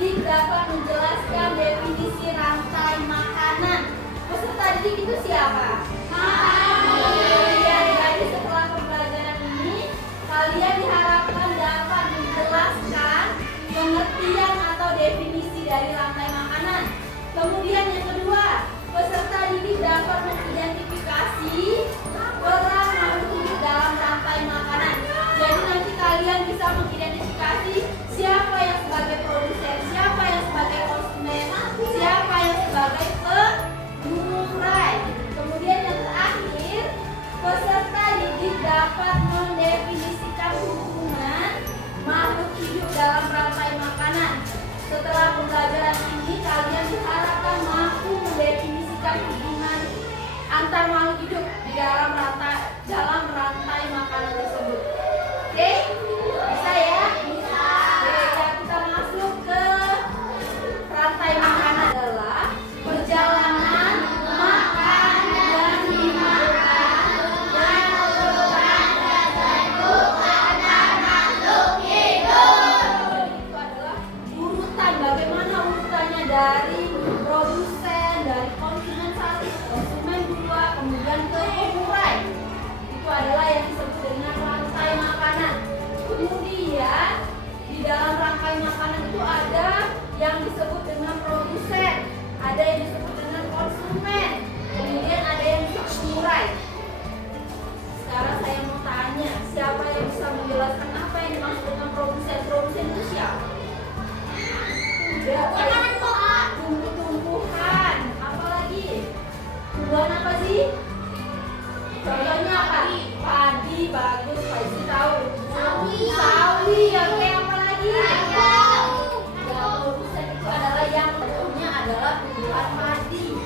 didik dapat menjelaskan definisi rantai makanan. Peserta didik itu siapa? Jadi setelah pembelajaran ini, kalian diharapkan dapat menjelaskan pengertian atau definisi dari rantai makanan. Kemudian yang kedua, peserta didik dapat mengidentifikasi peran makhluk hidup dalam rantai makanan. Jadi nanti kalian bisa mengidentifikasi siapa yang sebagai produsen, siapa yang sebagai konsumen, siapa yang sebagai pengurai. Kemudian yang terakhir, peserta didik dapat mendefinisikan hubungan makhluk hidup dalam rantai makanan. Setelah pembelajaran ini, kalian diharapkan mampu mendefinisikan hubungan antar makhluk hidup di dalam rantai makanan tersebut. Oke? Bisa ya? Bisa. Oke, kita masuk ke rantai makanan adalah perjalanan makan dan dimakan dan makanan makhluk hidup. Itu adalah urutan, bagaimana urutannya dari produsen, dari konsumen satu, konsumen dua, kemudian ke pengurai. Itu adalah yang disebut dengan rantai makanan. Kemudian di dalam rantai makanan itu ada yang disebut dengan produsen, ada yang disebut dengan konsumen, kemudian ada yang disebut pengurai. Sekarang saya mau tanya, siapa yang bisa menjelaskan apa yang dimaksud dengan produsen? Produsen itu siapa? Tumbuh-tumbuhan, apalagi? Tumbuhan apa sih? Contohnya apa? Padi, bagus, padi tahu. Sawi, oke, apa lagi? Ya, produsen itu adalah yang bentuknya adalah tumbuhan padi,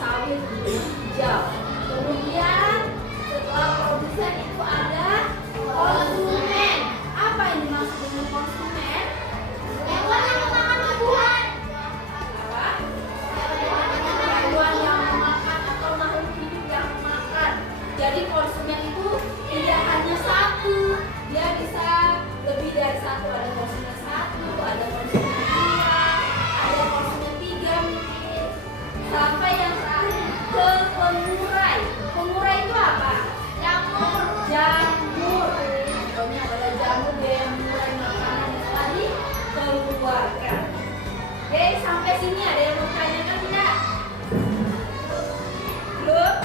sawi, hijau. Kemudian setelah produsen itu ada konsumen. Apa yang dimaksud dengan konsumen? Hewan yang memakan tumbuhan. Apa? Hewan yang memakan atau makhluk hidup yang makan. Jadi konsumen itu tidak hanya satu, dia bisa lebih dari satu. Ada konsumen satu, ada konsumen dua, ada konsumen tiga mungkin, sampai yang terakhir ke pengurai. Pengurai itu apa? Jamur. Contohnya adalah jamur, dia yang mengurai makanan yang telah dikeluarkan. Oke, sampai sini ada yang mau tanyakan tidak? Belum?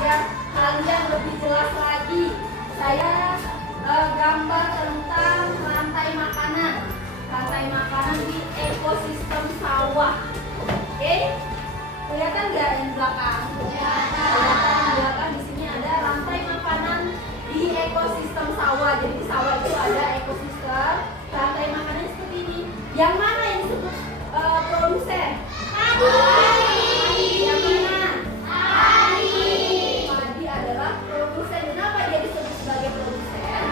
Biar kalian lebih jelas lagi, saya gambar tentang rantai makanan di ekosistem sawah. Oke, kelihatan nggak yang belakang? Kelihatan di belakang. Di sini ada rantai makanan di ekosistem sawah. Jadi di sawah itu ada ekosistem, rantai makanan seperti ini. Yang mana yang disebut produsen? Yang mana? Padi adalah produsen. Kenapa dia disebut sebagai produsen?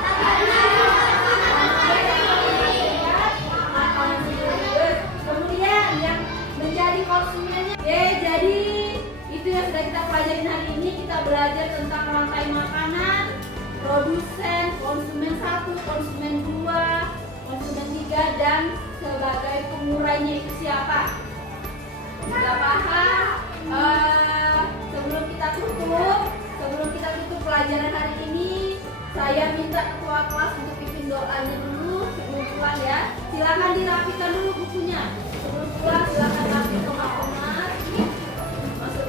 Kemudian yang menjadi konsumennya. Oke, jadi itu yang sudah kita pelajari hari ini. Kita belajar tentang rantai makanan, produsen, konsumen satu, konsumen dua, konsumen tiga, dan sebagai pengurainya itu siapa? Sudah paham? Sebelum kita tutup pelajaran hari ini, saya minta ketua kelas untuk pimpin doanya dulu sebelum pulang ya. Silakan dirapikan dulu bukunya. Sebelum pulang silakan rapi tomat-tomat. Masuk.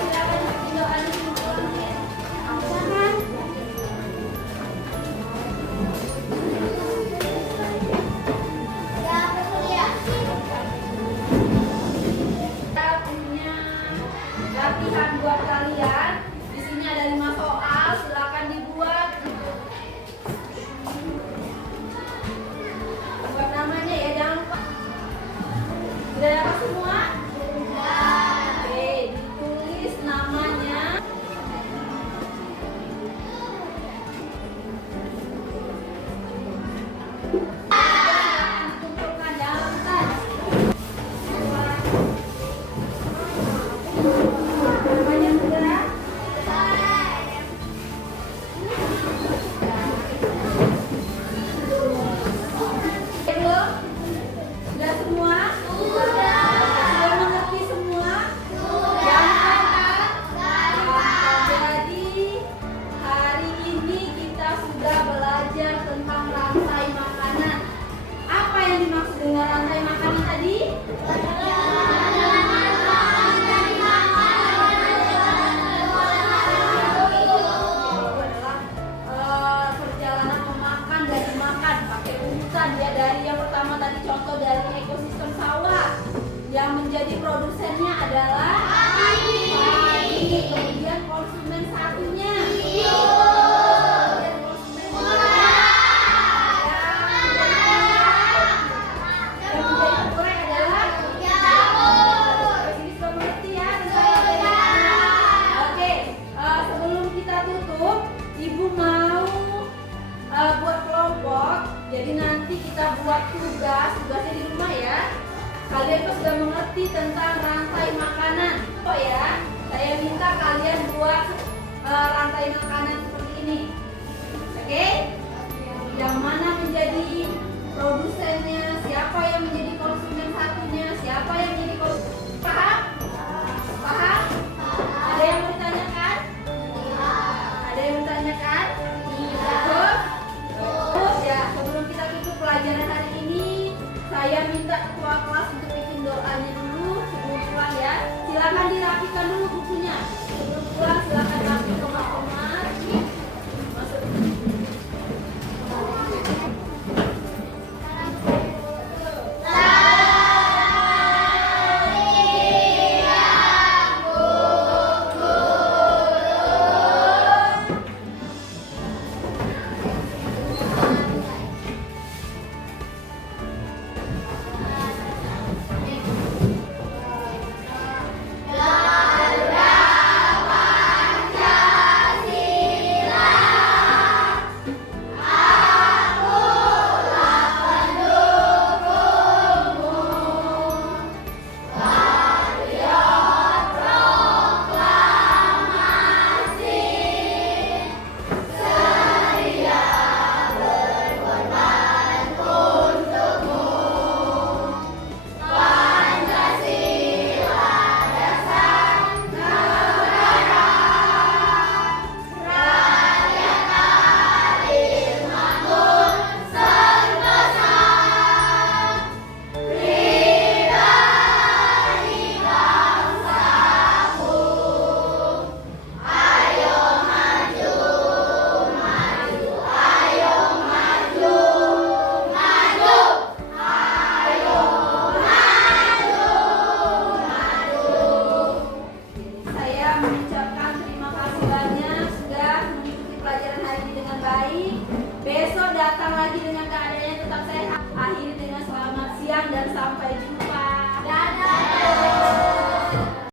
Silakan pimpin doanya sebelum pulang ya. Silakan. Latihan buat kalian. Di sini ada 5 soal, silakan dibuat. Buat namanya ya, jangan lupa. Sudah dapat semua? Sudah. Oke, ditulis namanya. Dikumpulkan dalam tas. Namanya sudah? adalah padi. Kemudian konsumen satunya. Ibu mau buat kelompok, jadi nanti kita buat tugasnya di rumah ya. Kalian tuh sudah mengerti tentang rantai makanan. Oh ya, saya minta kalian buat rantai makanan seperti ini. Oke? Yang mana menjadi produsennya, siapa yang menjadi konsumen satunya, siapa yang menjadi konsumen. Paham? Paham? Ada yang mau ditanyakan? Ada yang bertanyakan? Iya. Terus ya, sebelum kita tutup pelajaran hari ini, saya minta ketua kelas untuk bikin doanya dulu sebelum pulang ya. Silakan dirapikan dulu bukunya. Sebelum pulang silakan rapi koma-koma. Masuk. Besok datang lagi dengan keadaan